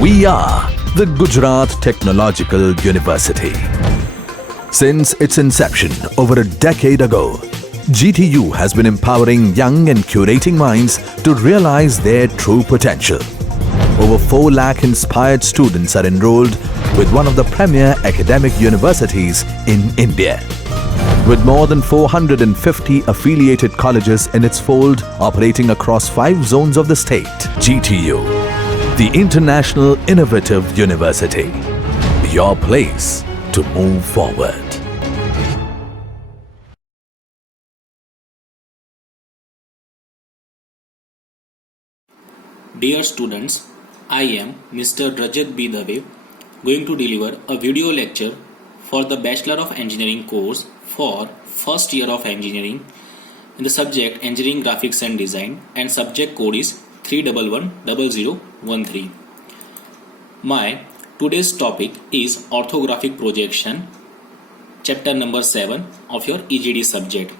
We are the Gujarat Technological University. Since its inception over a decade ago, GTU has been empowering young and curating minds to realize their true potential. Over 4 lakh inspired students are enrolled with one of the premier academic universities in India. With more than 450 affiliated colleges in its fold operating across 5 zones of the state, GTU, the International Innovative University, your place to move forward. Dear students, I am Mr. Rajat B. Dave, going to deliver a video lecture for the Bachelor of Engineering course for first year of engineering in the subject Engineering Graphics and Design, and subject code is 3110013. My today's topic is orthographic projection, chapter number 7 of your EGD subject.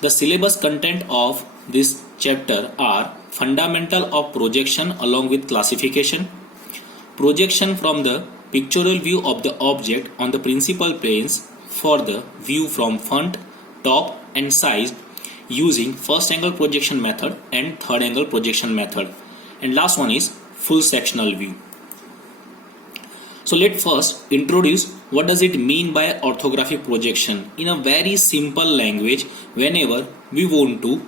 The syllabus content of this chapter are fundamental of projection along with classification, projection from the pictorial view of the object on the principal planes for the view from front, top and side using first angle projection method and third angle projection method, and last one is full sectional view. So let's first introduce what does it mean by orthographic projection in a very simple language. Whenever we want to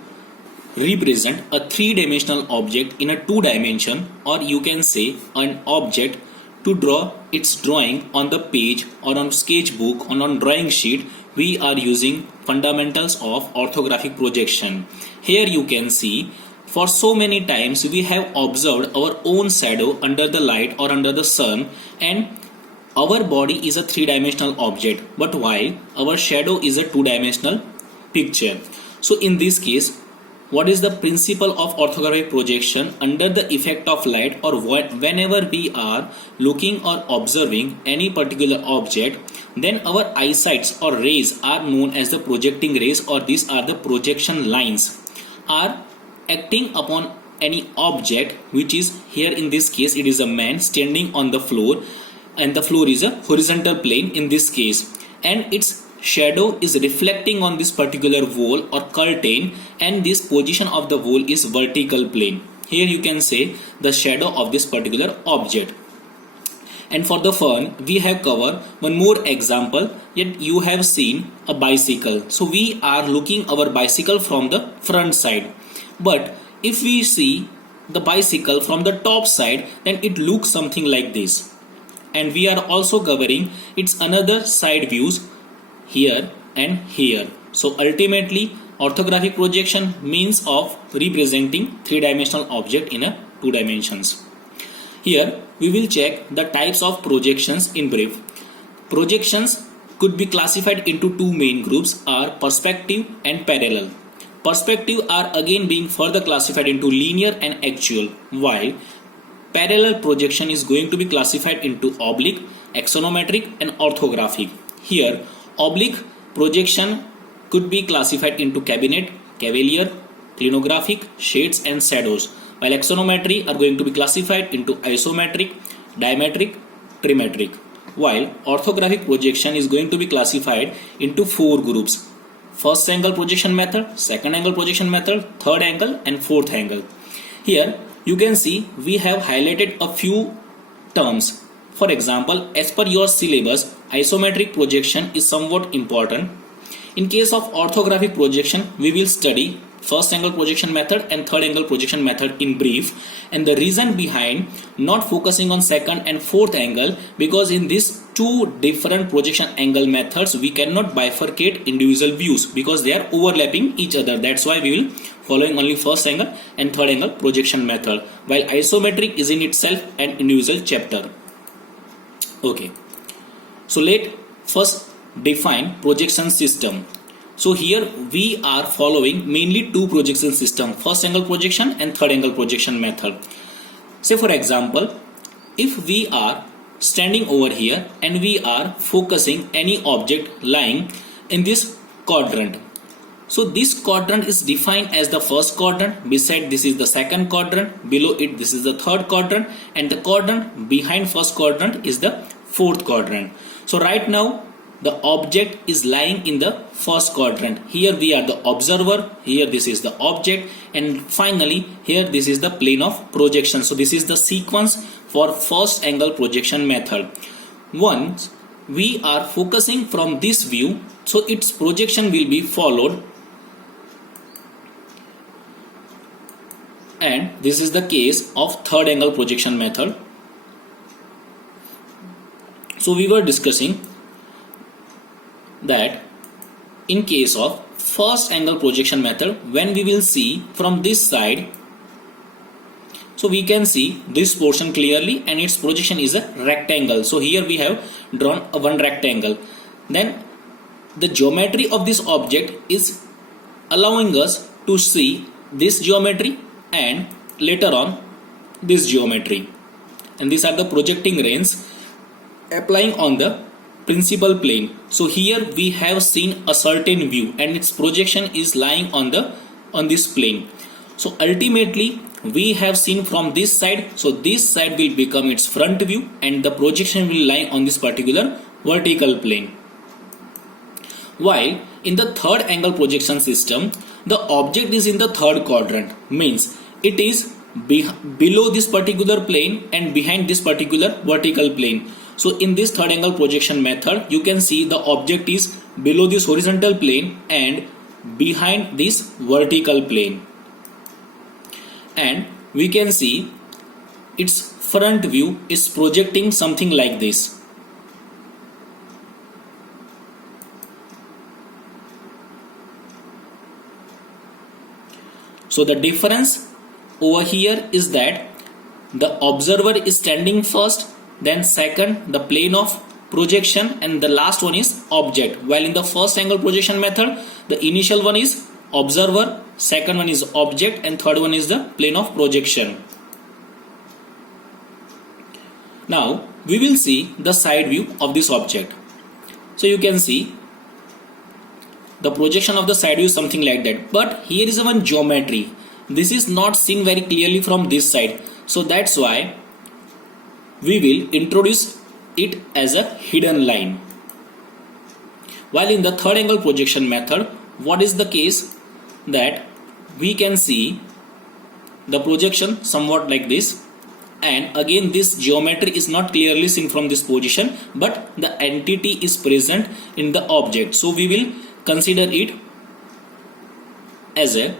represent a 3-dimensional object in a 2-dimension, or you can say an object, to draw its drawing on the page or on sketchbook or on drawing sheet, we are using fundamentals of orthographic projection. Here you can see, for so many times we have observed our own shadow under the light or under the sun, and our body is a 3-dimensional object, but while our shadow is a 2-dimensional picture. So in this case, what is the principle of orthographic projection? Under the effect of light, or whenever we are looking or observing any particular object, then our eyesights or rays are known as the projecting rays, or these are the projection lines, are acting upon any object, which is here in this case it is a man standing on the floor, and the floor is a horizontal plane in this case, and its shadow is reflecting on this particular wall or curtain, and this position of the wall is vertical plane. Here you can say the shadow of this particular object. And for the fun, we have covered one more example. Yet you have seen a bicycle. So we are looking our bicycle from the front side, but if we see the bicycle from the top side, then it looks something like this. And we are also covering its another side views here and here. So ultimately, orthographic projection means of representing 3-dimensional object in a 2 dimensions. Here we will check the types of projections in brief. Projections could be classified into 2 main groups, are perspective and parallel. Perspective are again being further classified into linear and actual, while parallel projection is going to be classified into oblique, axonometric and orthographic. Here oblique projection could be classified into cabinet, cavalier, clinographic, shades and shadows, while axonometry are going to be classified into isometric, diametric, trimetric, while orthographic projection is going to be classified into 4 groups: first angle projection method, second angle projection method, third angle and fourth angle. Here you can see we have highlighted a few terms. For example, as per your syllabus, isometric projection is somewhat important. In case of orthographic projection, we will study first angle projection method and third angle projection method in brief, and the reason behind not focusing on second and fourth angle, because in these 2 different projection angle methods we cannot bifurcate individual views because they are overlapping each other. That's why we will following only first angle and third angle projection method, while isometric is in itself an individual chapter. Okay, so let first define projection system. So here we are following mainly 2 projection system, first angle projection and third angle projection method. Say for example, if we are standing over here and we are focusing any object lying in this quadrant, So this quadrant is defined as the first quadrant, beside this is the second quadrant, below it this is the third quadrant, and the quadrant behind first quadrant is the fourth quadrant. So right now the object is lying in the first quadrant. Here we are the observer, here this is the object, and finally here this is the plane of projection. So this is the sequence for first angle projection method. Once we are focusing from this view, so its projection will be followed, and this is the case of third angle projection method. So we were discussing that in case of first angle projection method, when we will see from this side, so we can see this portion clearly and its projection is a rectangle. So here we have drawn one rectangle. Then the geometry of this object is allowing us to see this geometry and later on this geometry, and these are the projecting rays applying on the principal plane. So here we have seen a certain view and its projection is lying on this plane. So ultimately we have seen from this side, so this side will become its front view and the projection will lie on this particular vertical plane. While in the third angle projection system, the object is in the third quadrant, means it is below this particular plane and behind this particular vertical plane. So in this third angle projection method, you can see the object is below this horizontal plane and behind this vertical plane, and we can see its front view is projecting something like this. So the difference over here is that the observer is standing first, then second the plane of projection, and the last one is object. While in the first angle projection method, the initial one is observer, second one is object, and third one is the plane of projection. Now we will see the side view of this object. So you can see the projection of the side view is something like that, but here is one geometry. This is not seen very clearly from this side, so that's why we will introduce it as a hidden line. While in the third angle projection method, what is the case, that we can see the projection somewhat like this, and again this geometry is not clearly seen from this position, but the entity is present in the object. So we will consider it as a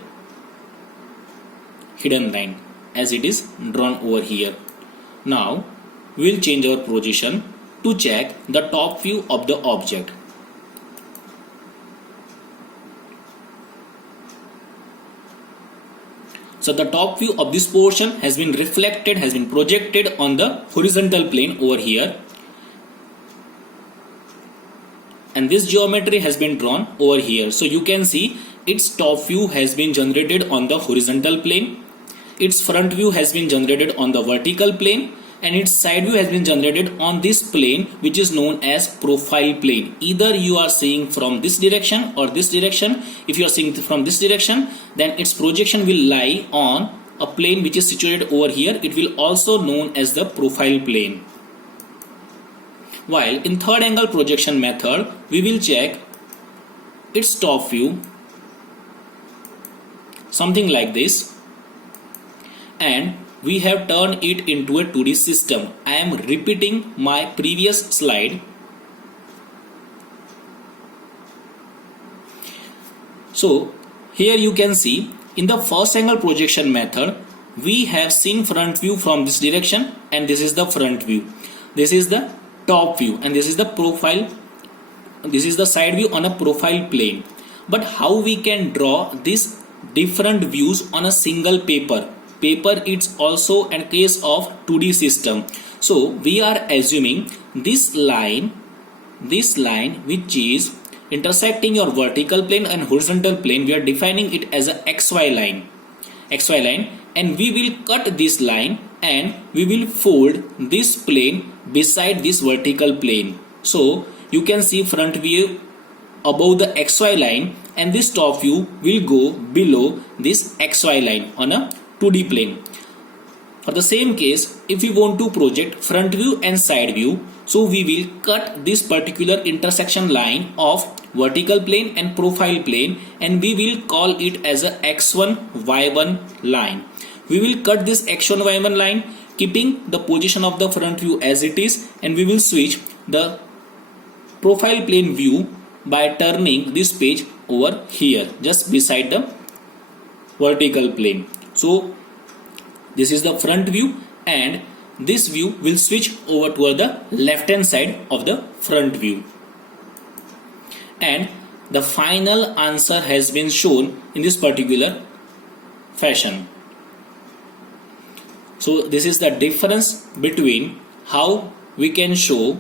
hidden line as it is drawn over here. Now we will change our position to check the top view of the object. So the top view of this portion has been reflected, has been projected on the horizontal plane over here, and this geometry has been drawn over here. So you can see its top view has been generated on the horizontal plane, its front view has been generated on the vertical plane, and its side view has been generated on this plane, which is known as profile plane. Either you are seeing from this direction or this direction. If you are seeing from this direction, then its projection will lie on a plane which is situated over here. It will also known as the profile plane. While in third angle projection method, we will check its top view something like this, and we have turned it into a 2D system. I am repeating my previous slide. So here you can see in the first angle projection method, we have seen front view from this direction, and this is the front view. This is the top view, and this is the profile. This is the side view on a profile plane. But how we can draw these different views on a single paper? It's also a case of 2D system. So we are assuming this line which is intersecting your vertical plane and horizontal plane, we are defining it as a XY line, and we will cut this line and we will fold this plane beside this vertical plane. So you can see front view above the XY line, and this top view will go below this XY line on a 2D plane. For the same case, if we want to project front view and side view, so we will cut this particular intersection line of vertical plane and profile plane, and we will call it as a X1 Y1 line. We will cut this X1 Y1 line keeping the position of the front view as it is, and we will switch the profile plane view by turning this page over here just beside the vertical plane. So this is the front view, and this view will switch over toward the left hand side of the front view. And the final answer has been shown in this particular fashion. So this is the difference between how we can show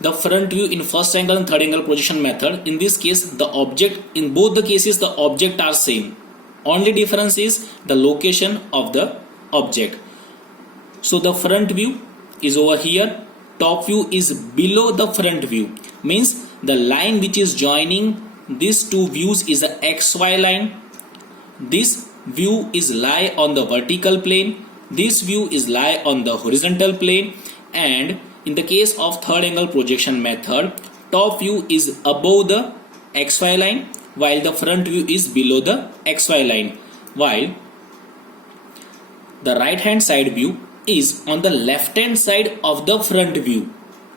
the front view in first angle and third angle projection method. In this case, the object, in both the cases, the object are same. Only difference is the location of the object. So the front view is over here, top view is below the front view, means the line which is joining these two views is a XY line. This view is lie on the vertical plane, this view is lie on the horizontal plane, and in the case of third angle projection method, top view is above the XY line while the front view is below the XY line, while the right hand side view is on the left hand side of the front view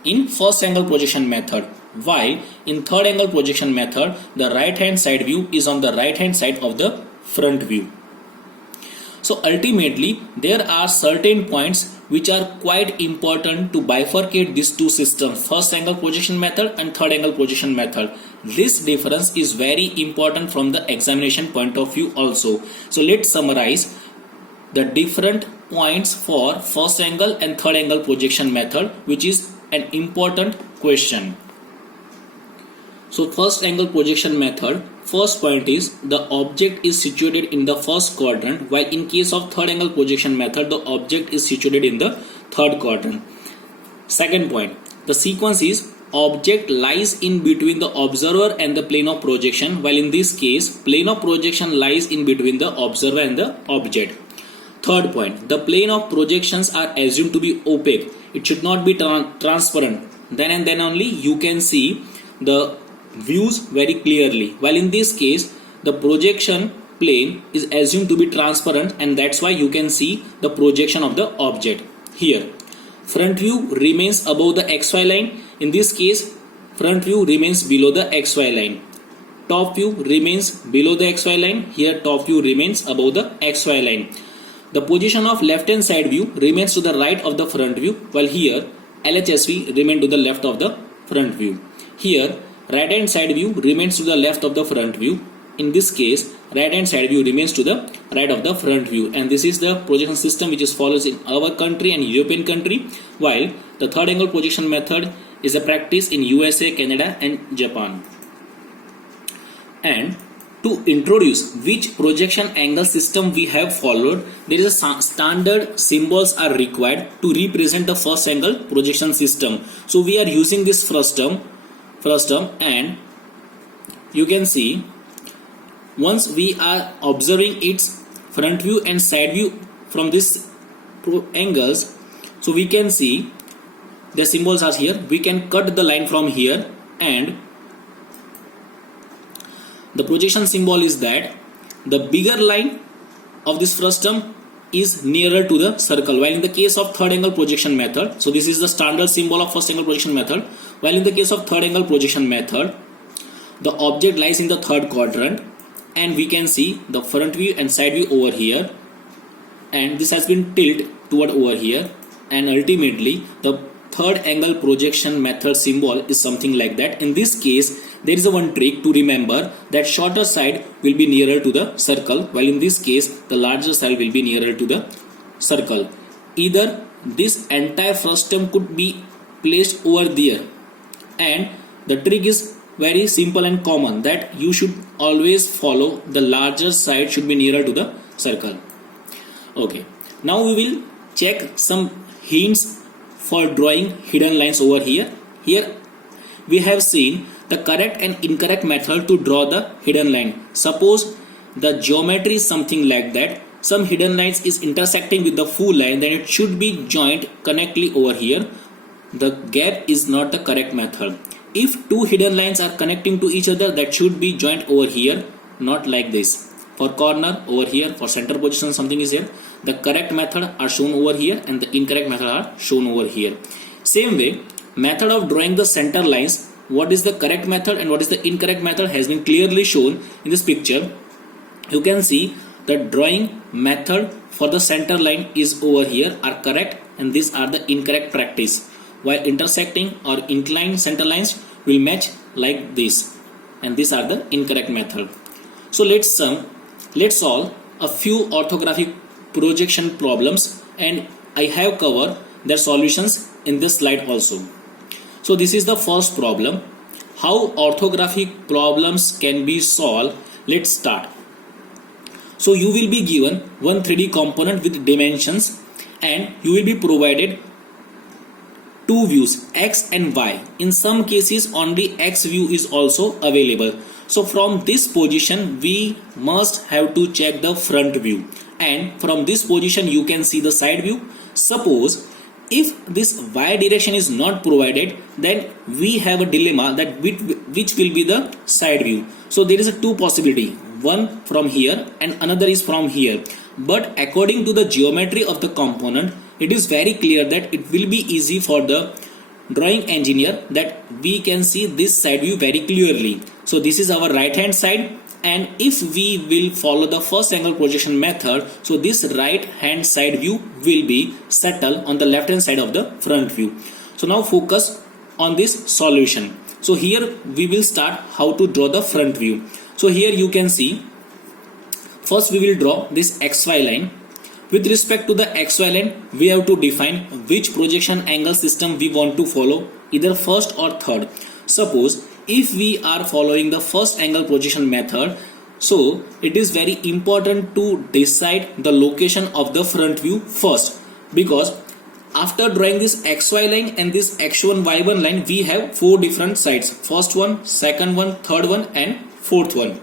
in first angle projection method, while in third angle projection method the right hand side view is on the right hand side of the front view. So ultimately there are certain points which are quite important to bifurcate these two systems, first angle projection method and third angle projection method. This difference is very important from the examination point of view also. So let's summarize the different points for first angle and third angle projection method, which is an important question. So first angle projection method, first point is the object is situated in the first quadrant, while in case of third angle projection method the object is situated in the third quadrant. Second point, the sequence is object lies in between the observer and the plane of projection, while in this case plane of projection lies in between the observer and the object. Third point, the plane of projections are assumed to be opaque. It should not be transparent. Then and then only you can see the views very clearly, while in this case the projection plane is assumed to be transparent, and that's why you can see the projection of the object. Here front view remains above the XY line. In this case front view remains below the XY line. Top view remains below the XY line. Here top view remains above the XY line. The position of left hand side view remains to the right of the front view, while here LHSV remains to the left of the front view. Here right hand side view remains to the left of the front view. In this case right hand side view remains to the right of the front view, and this is the projection system which is follows in our country and European country, while the third angle projection method is a practice in USA, Canada and Japan. And to introduce which projection angle system we have followed, there is a standard symbols are required to represent the first angle projection system. So we are using this first term, and you can see once we are observing its front view and side view from this angles, so we can see the symbols are here. We can cut the line from here, and the projection symbol is that the bigger line of this first term is nearer to the circle, while in the case of third angle projection method, so this is the standard symbol of first angle projection method, while in the case of third angle projection method the object lies in the third quadrant, and we can see the front view and side view over here, and this has been tilted toward over here, and ultimately the third angle projection method symbol is something like that. In this case there is a one trick to remember, that shorter side will be nearer to the circle, while in this case the larger side will be nearer to the circle. Either this entire first term could be placed over there, and the trick is very simple and common, that you should always follow the larger side should be nearer to the circle. Okay, now we will check some hints for drawing hidden lines over here. Here we have seen the correct and incorrect method to draw the hidden line. Suppose the geometry is something like that. Some hidden lines is intersecting with the full line, then it should be joined connectly over here. The gap is not the correct method. If two hidden lines are connecting to each other, that should be joined over here, not like this. For corner over here, for center position something is here. The correct method are shown over here and the incorrect method are shown over here. Same way, method of drawing the center lines, what is the correct method and what is the incorrect method has been clearly shown in this picture. You can see the drawing method for the center line is over here are correct and these are the incorrect practice, while intersecting or inclined center lines will match like this, and these are the incorrect method. So let's solve a few orthographic projection problems, and I have covered their solutions in this slide also. So this is the first problem. How orthographic problems can be solved? Let's start. So you will be given one 3D component with dimensions and you will be provided two views, X and Y. In some cases only X view is also available. So from this position we must have to check the front view, and from this position you can see the side view. Suppose if this Y direction is not provided, then we have a dilemma that which will be the side view. So there is a two possibility, one from here and another is from here. But according to the geometry of the component, it is very clear that it will be easy for the drawing engineer that we can see this side view very clearly. So this is our right hand side, and if we will follow the first angle projection method, so this right hand side view will be settled on the left hand side of the front view. So now focus on this solution. So here we will start how to draw the front view. So here you can see, first we will draw this XY line. With respect to the XY line, we have to define which projection angle system we want to follow, either first or third. Suppose if we are following the first angle projection method, so it is very important to decide the location of the front view first, because after drawing this XY line and this X1 Y1 line, we have four different sides: first one, second one, third one and fourth one.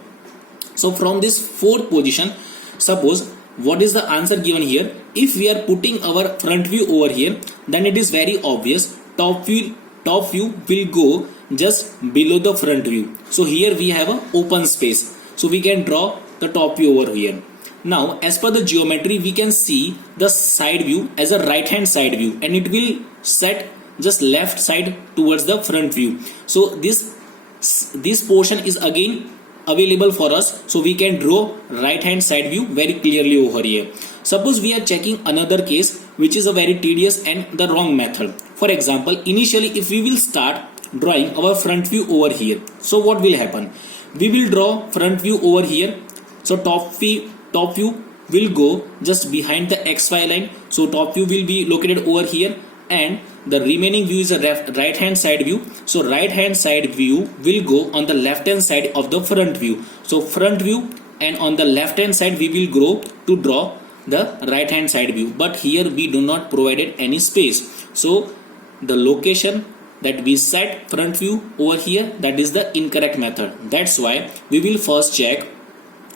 So from this fourth position, suppose what is the answer given here? If we are putting our front view over here, then it is very obvious top view will go just below the front view. So here we have an open space, so we can draw the top view over here. Now as per the geometry, we can see the side view as a right hand side view, and it will set just left side towards the front view. So this portion is again available for us, so we can draw right hand side view very clearly over here. Suppose we are checking another case which is a very tedious and the wrong method. For example, initially if we will start drawing our front view over here, so what will happen? We will draw front view over here. So top view will go just behind the XY line, so top view will be located over here, and the remaining view is a right hand side view. So right hand side view will go on the left hand side of the front view. So front view, and on the left hand side we will go to draw the right hand side view, but here we do not provided any space. So the location that we set front view over here, that is the incorrect method. That's why we will first check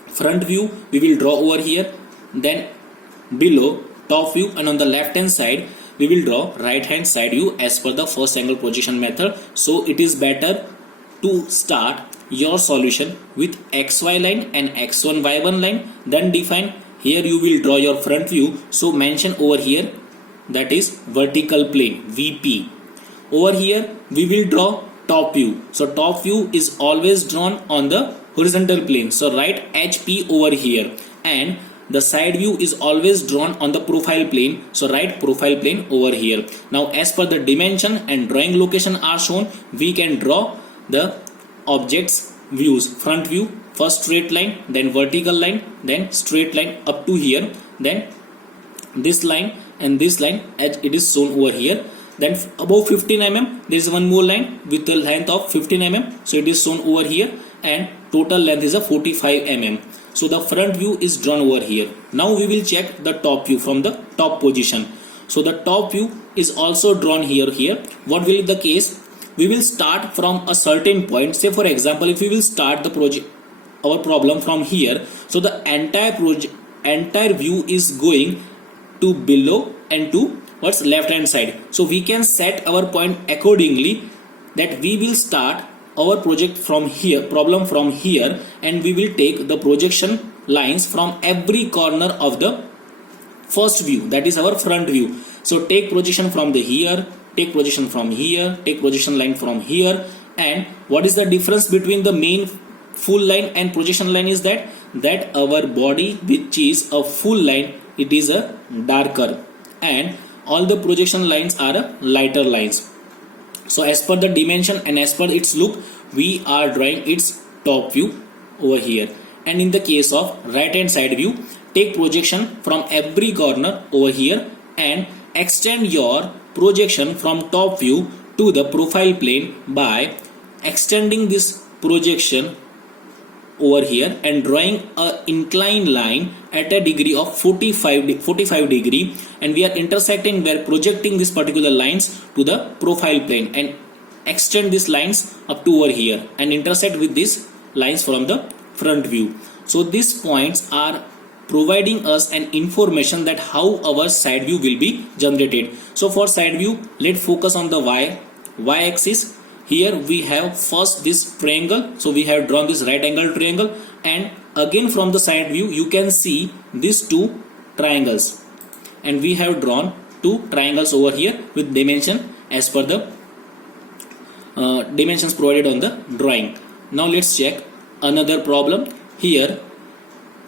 front view, we will draw over here, then below top view, and on the left hand side we will draw right hand side view as per the first angle projection method. So it is better to start your solution with XY line and X1 Y1 line, then define. Here you will draw your front view, so mention over here that is vertical plane VP. Over here we will draw top view. So top view is always drawn on the horizontal plane, so write HP over here, and the side view is always drawn on the profile plane, so write profile plane over here. Now as per the dimension and drawing location are shown, we can draw the objects views. Front view, first straight line, then vertical line, then straight line up to here, then this line and this line as it is shown over here. Then above 15 mm there is one more line with the length of 15 mm, so it is shown over here, and total length is a 45 mm. So the front view is drawn over here. Now we will check the top view from the top position. So the top view is also drawn here. What will be the case? we will start from a certain point. Say for example, if we will start the project, our problem from here, so the entire view is going to below and to what's left hand side. So we can set our point accordingly, that we will start our project from here, problem from here, and we will take the projection lines from every corner of the first view, that is our front view. So take projection from the here, take projection from here, take projection line from here. And what is the difference between the main full line and projection line is that our body, which is a full line, it is a darker, and all the projection lines are lighter lines. So as per the dimension and as per its look, we are drawing its top view over here. And in the case of right hand side view, take projection from every corner over here and extend your projection from top view to the profile plane by extending this projection over here and drawing a inclined line at a degree of 45 degree, and we are intersecting, we are projecting these particular lines to the profile plane and extend these lines up to over here and intersect with these lines from the front view. So these points are providing us an information that how our side view will be generated. So for side view, let's focus on the y axis. Here we have first this triangle, so we have drawn this right angle triangle, and again from the side view you can see these two triangles, and we have drawn two triangles over here with dimension as per the dimensions provided on the drawing. Now let's check another problem. Here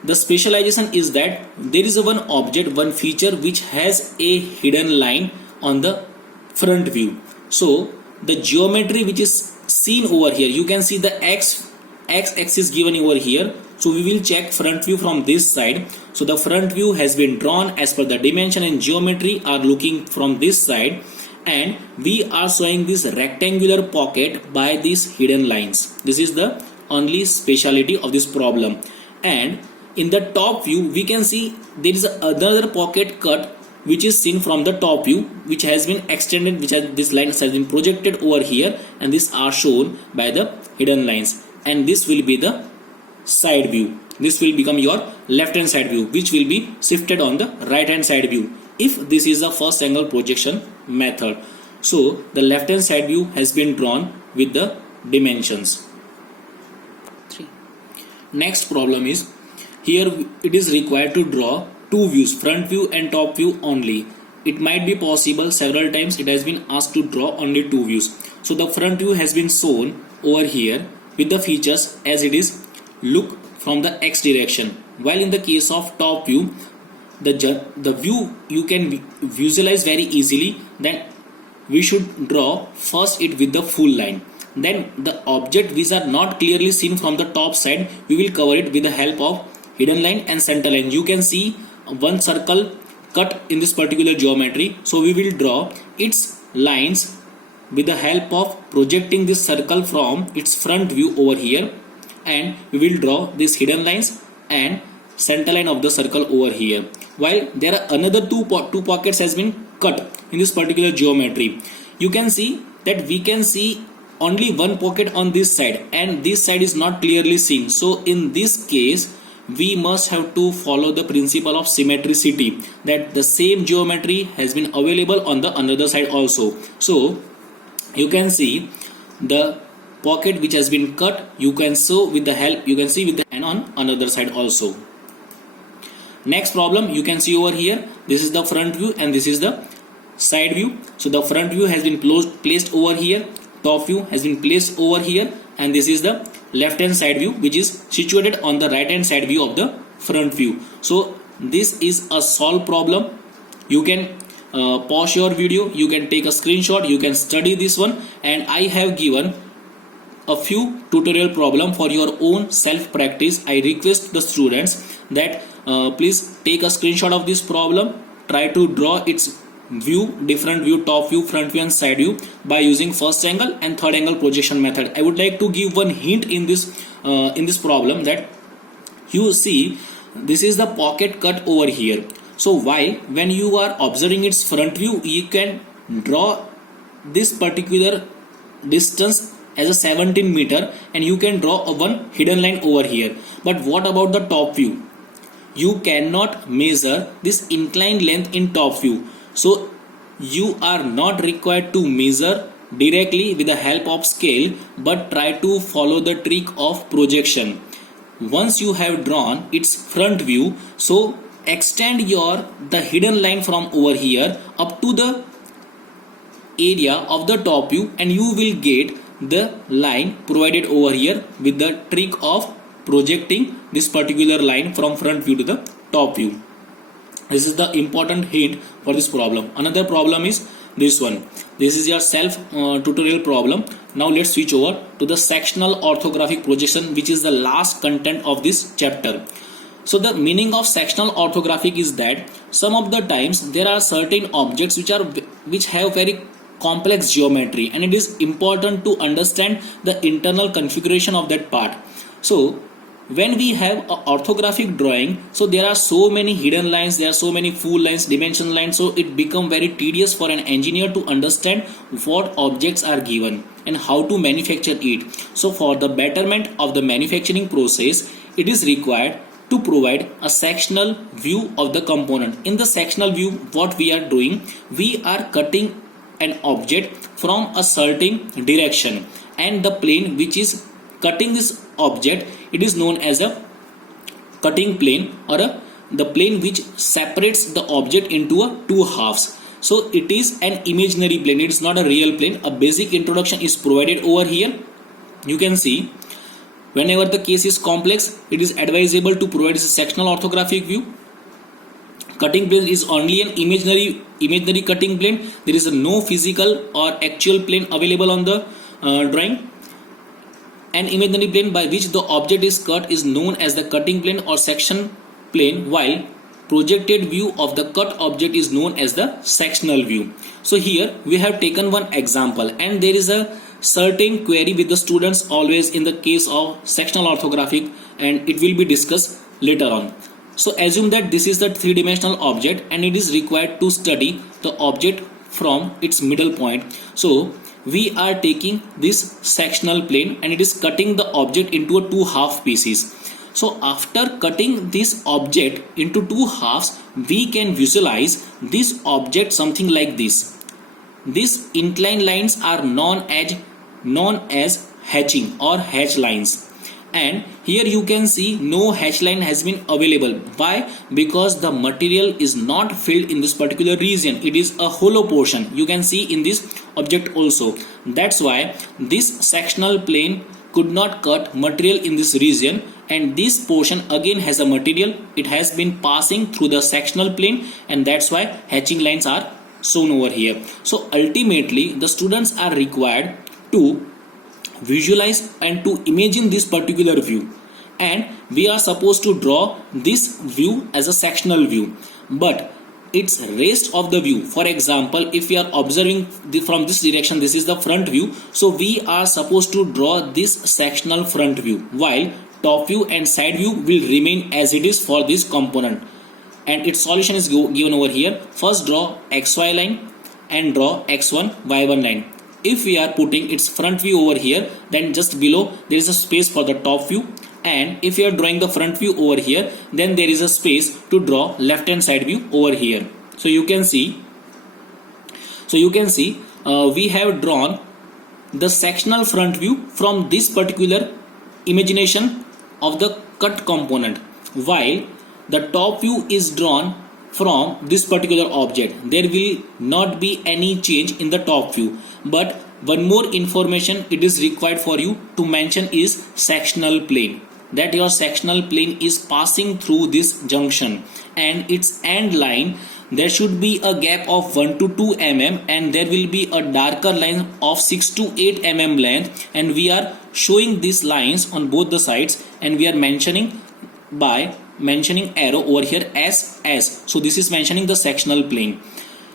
the specialization is that there is a one object, one feature which has a hidden line on the front view. So the geometry which is seen over here, you can see the x axis given over here. So we will check front view from this side. So the front view has been drawn as per the dimension and geometry are looking from this side, and we are showing this rectangular pocket by these hidden lines. This is the only speciality of this problem. And in the top view we can see there is another pocket cut which is seen from the top view, which has been extended, which has this line has been projected over here, and these are shown by the hidden lines. And this will be the side view. This will become your left hand side view, which will be shifted on the right hand side view if this is the first angle projection method. So the left hand side view has been drawn with the dimensions. Next problem is, here it is required to draw two views, front view and top view only. It might be possible, several times it has been asked to draw only two views. So the front view has been shown over here with the features as it is look from the x direction, while in the case of top view, the view you can visualize very easily. Then we should draw first it with the full line, then the object which are not clearly seen from the top side, we will cover it with the help of hidden line and center line. You can see one circle cut in this particular geometry, so we will draw its lines with the help of projecting this circle from its front view over here, and we will draw these hidden lines and center line of the circle over here. While there are another two pockets has been cut in this particular geometry, you can see that we can see only one pocket on this side and this side is not clearly seen. So in this case we must have to follow the principle of symmetricity, that the same geometry has been available on the another side also. So you can see the pocket which has been cut, you can show with the help, you can see with the and on another side also. Next problem, you can see over here, this is the front view and this is the side view. So the front view has been placed over here, top view has been placed over here, and this is the left hand side view which is situated on the right hand side view of the front view. So this is a solved problem. You can pause your video, you can take a screenshot, you can study this one, and I have given a few tutorial problem for your own self practice. I request the students that please take a screenshot of this problem, try to draw its view, different view, top view, front view and side view by using first angle and third angle projection method. I would like to give one hint in this problem, that you see this is the pocket cut over here. So while when you are observing its front view, you can draw this particular distance as a 17 meter, and you can draw a one hidden line over here. But what about the top view? You cannot measure this inclined length in top view, so you are not required to measure directly with the help of scale, but try to follow the trick of projection. Once you have drawn its front view, so extend the hidden line from over here up to the area of the top view, and you will get the line provided over here with the trick of projecting this particular line from front view to the top view. This is the important hint for this problem. Another problem is this one. This is your self tutorial problem. Now let's switch over to the sectional orthographic projection, which is the last content of this chapter. So the meaning of sectional orthographic is that some of the times there are certain objects which have very complex geometry, and it is important to understand the internal configuration of that part. So when we have an orthographic drawing, so there are so many hidden lines, there are so many full lines, dimension lines, so it becomes very tedious for an engineer to understand what objects are given and how to manufacture it. So for the betterment of the manufacturing process, it is required to provide a sectional view of the component. In the sectional view, what we are doing, we are cutting an object from a certain direction, and the plane which is cutting this object, it is known as a cutting plane, or the plane which separates the object into two halves. So it is an imaginary plane, it is not a real plane. A basic introduction is provided over here. You can see whenever the case is complex, it is advisable to provide a sectional orthographic view. Cutting plane is only an imaginary cutting plane. There is no physical or actual plane available on the drawing. An imaginary plane by which the object is cut is known as the cutting plane or section plane, while projected view of the cut object is known as the sectional view. So here we have taken one example, and there is a certain query with the students always in the case of sectional orthographic, and it will be discussed later on. So assume that this is the three-dimensional object, and it is required to study the object from its middle point. So we are taking this sectional plane, and it is cutting the object into two half pieces. So after cutting this object into two halves, we can visualize this object something like this. These inclined lines are known as hatching or hatch lines. And here you can see no hatch line has been available. Why? Because the material is not filled in this particular region. It is a hollow portion. You can see in this object also. That's why this sectional plane could not cut material in this region, and this portion again has a material. It has been passing through the sectional plane, and that's why hatching lines are shown over here. So ultimately the students are required to visualize and to imagine this particular view, and we are supposed to draw this view as a sectional view, but it's rest of the view. For example, if we are observing from this direction, this is the front view, so we are supposed to draw this sectional front view, while top view and side view will remain as it is for this component. And its solution is given over here. First draw xy line and draw x1 y1 line. If we are putting its front view over here, then just below there is a space for the top view, and if you are drawing the front view over here, then there is a space to draw left hand side view over here. So you can see we have drawn the sectional front view from this particular imagination of the cut component, while the top view is drawn from this particular object. There will not be any change in the top view, but one more information it is required for you to mention is sectional plane, that your sectional plane is passing through this junction, and its end line there should be a gap of 1 to 2 mm, and there will be a darker line of 6 to 8 mm length, and we are showing these lines on both the sides, and we are mentioning by mentioning arrow over here as S. So this is mentioning the sectional plane,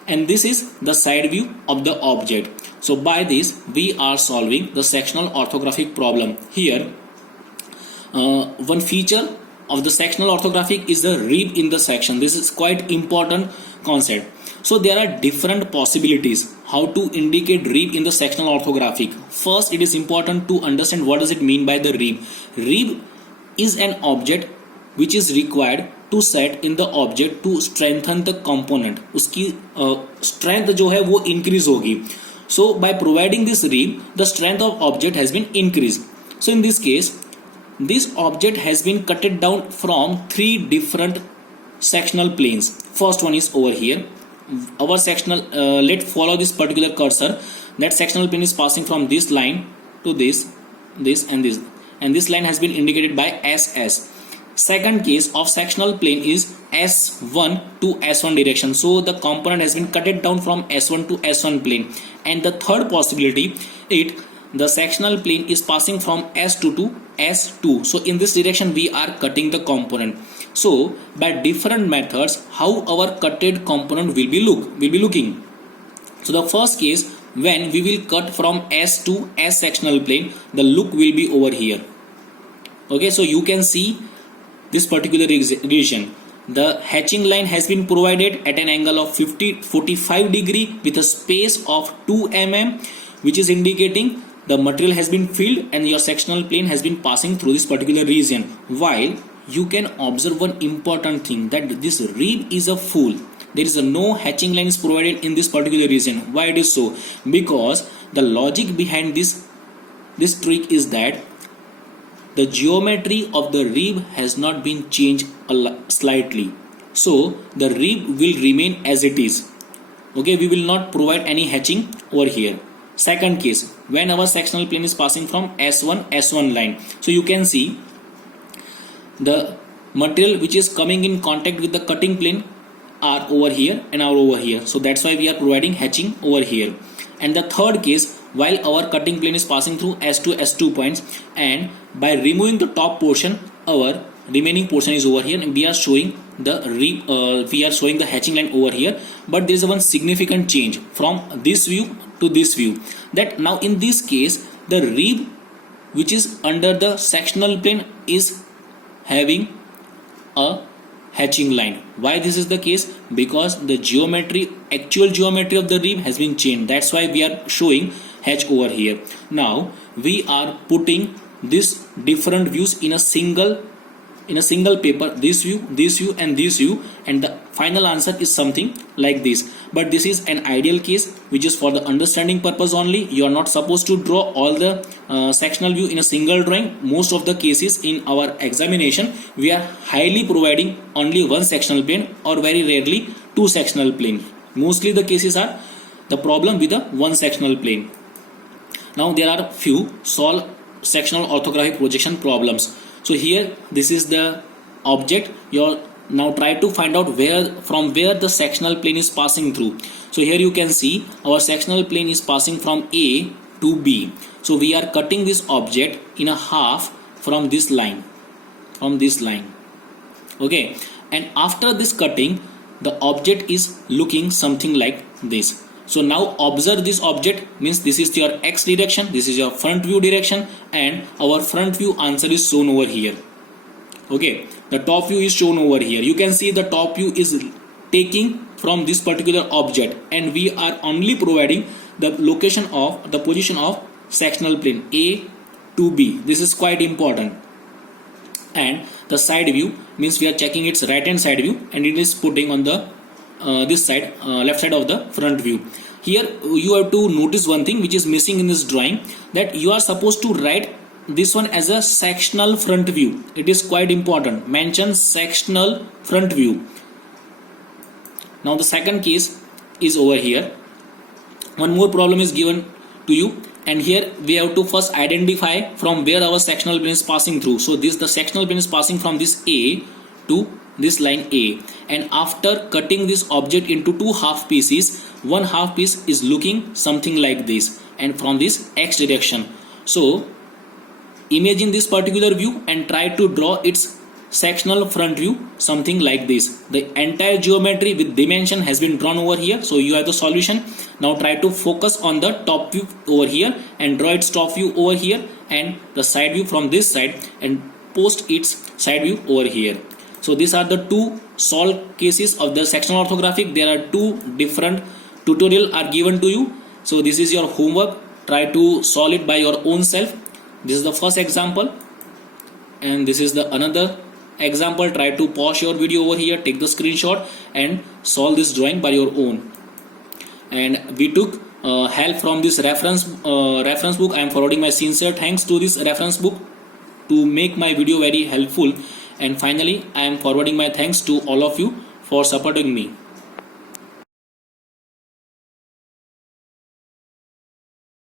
and this is the side view of the object. So by this we are solving the sectional orthographic problem. Here one feature of the sectional orthographic is the rib in the section. This is quite important concept. So there are different possibilities how to indicate rib in the sectional orthographic. First, it is important to understand what does it mean by the rib. Rib is an object which is required to set in the object to strengthen the component. उसकी strength जो है वो increase होगी. So by providing this rib, the strength of object has been increased. So in this case, this object has been cutted down from 3 different sectional planes. First one is over here. Our sectional, let's follow this particular cursor. That sectional plane is passing from this line to this and this. And this line has been indicated by SS. Second case of sectional plane is S1 to S1 direction. So the component has been cutted down from S1 to S1 plane. And the third possibility, the sectional plane is passing from S2 to S2. So in this direction we are cutting the component. So by different methods, how our cutted component will be looking. So the first case, when we will cut from S to S sectional plane, the look will be over here. Okay, so you can see this particular region. The hatching line has been provided at an angle of 45 degree with a space of 2 mm, which is indicating the material has been filled and your sectional plane has been passing through this particular region. While you can observe one important thing, that this rib is a full. There is no hatching line is provided in this particular region. Why it is so? Because the logic behind this trick is that the geometry of the rib has not been changed slightly. So the rib will remain as it is. Okay, we will not provide any hatching over here. Second case, when our sectional plane is passing from S1 line. So you can see the material which is coming in contact with the cutting plane are over here and are over here. So that's why we are providing hatching over here. And the third case, while our cutting plane is passing through S2 points, and by removing the top portion, our remaining portion is over here, and we are showing the hatching line over here. But there is one significant change from this view to this view, that now in this case the rib which is under the sectional plane is having a hatching line. Why this is the case? Because the actual geometry of the rib has been changed. That's why we are showing hatch over here. Now we are putting these different views in a single paper, this view and this view, and the final answer is something like this. But this is an ideal case which is for the understanding purpose only. You are not supposed to draw all the sectional view in a single drawing. Most of the cases in our examination, we are highly providing only one sectional plane or very rarely two sectional plane. Mostly the cases are the problem with the one sectional plane. Now there are few solve sectional orthographic projection problems. So here this is the object. You now try to find out from where the sectional plane is passing through. So here you can see our sectional plane is passing from A to B. So we are cutting this object in a half from this line. Okay, and after this cutting, the object is looking something like this. So now observe this object, means this is your X direction, this is your front view direction, and our front view answer is shown over here. Okay, the top view is shown over here. You can see the top view is taking from this particular object, and we are only providing the position of sectional plane A to B. This is quite important. And the side view means we are checking its right hand side view, and it is putting on the this side, left side of the front view. Here you have to notice one thing which is missing in this drawing, that you are supposed to write this one as a sectional front view. It is quite important. Mention sectional front view. Now the second case is over here. One more problem is given to you, and here we have to first identify from where our sectional plane is passing through. So the sectional plane is passing from this A to this line A, and after cutting this object into two half pieces, one half piece is looking something like this, and from this X direction. So imagine this particular view and try to draw its sectional front view something like this. The entire geometry with dimension has been drawn over here. So you have the solution. Now try to focus on the top view over here and draw its top view over here, and the side view from this side, and post its side view over here. So So these are the two solved cases of the sectional orthographic. There are two different tutorial are given to you. So this is your homework. Try to solve it by your own self. This is the first example, and this is the another example. Try to pause your video over here, take the screenshot and solve this drawing by your own. And we took help from this reference book. I am forwarding my sincere thanks to this reference book to make my video very helpful. And finally, I am forwarding my thanks to all of you for supporting me.